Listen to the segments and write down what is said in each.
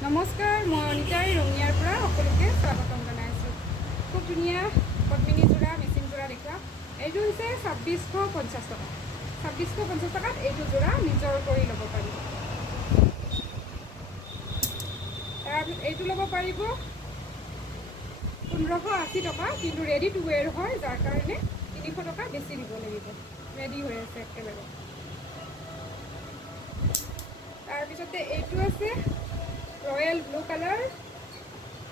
নমস্কাৰ, মই অনিতাই ৰঙিয়াৰ পৰা সকলোকে স্বাগতম জনাইছোঁ। খুব ধুনীয়া পদ্মিনী যোৰা মেচিন যোৰা দেখুৱা। এইটো হৈছে 2650 টকা। 2650 টকাত এইটো যোৰা নিজৰ কৰি ল'ব পাৰিব। তাৰপিছত এইটো ল'ব পাৰিব 1580 টকা, কিন্তু ৰেডি টু ৱেৰ হয়, যাৰ কাৰণে 300 টকা বেছি দিব লাগিব। ৰেডি হৈ আছে একেবাৰে। তাৰপিছতে এইটো আছে ৰয়েল ব্লু কালাৰ,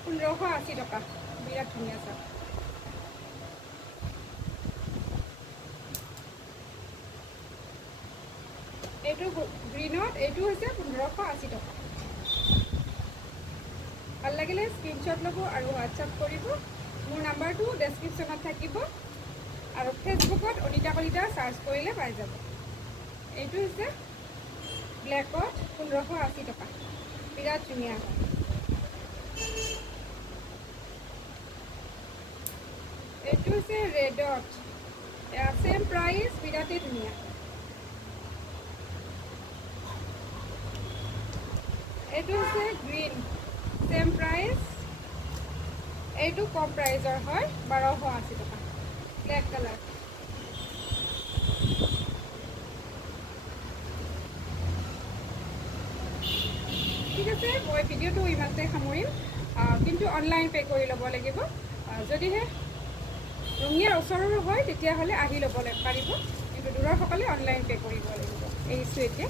1580 টকা। বিৰাট ধুনীয়া চাওক। এইটো গ্ৰীণত, এইটো হৈছে 1580 টকা। ভাল লাগিলে স্ক্ৰীনশ্বট ল'ব আৰু হোৱাটছআপ কৰিব। মোৰ নাম্বাৰটো ডেছক্ৰিপশ্যনত থাকিব আৰু ফেচবুকত অনিতা কলিতা চাৰ্চ কৰিলে পাই যাব। এইটো হৈছে ব্লেকত 1580 টকা। বিৰাট ধুনীয়া হয়। এইটো হৈছে ৰেডত, ছেম প্ৰাইচ, বিৰাটেই ধুনীয়া। এইটো হৈছে গ্ৰীণ, ছেম প্ৰাইচ। এইটো কম প্ৰাইজৰ হয়, 1280 টকা। Black colour. ঠিক আছে, মই ভিডিঅ'টো ইমানতে সামৰিম, কিন্তু অনলাইন পে' কৰি ল'ব লাগিব। যদিহে ৰঙিয়াৰ ওচৰৰ হয় তেতিয়াহ'লে আহি ল'ব পাৰিব, কিন্তু দূৰৰসকলে অনলাইন পে' কৰিব লাগিব। এৰিছোঁ এতিয়া।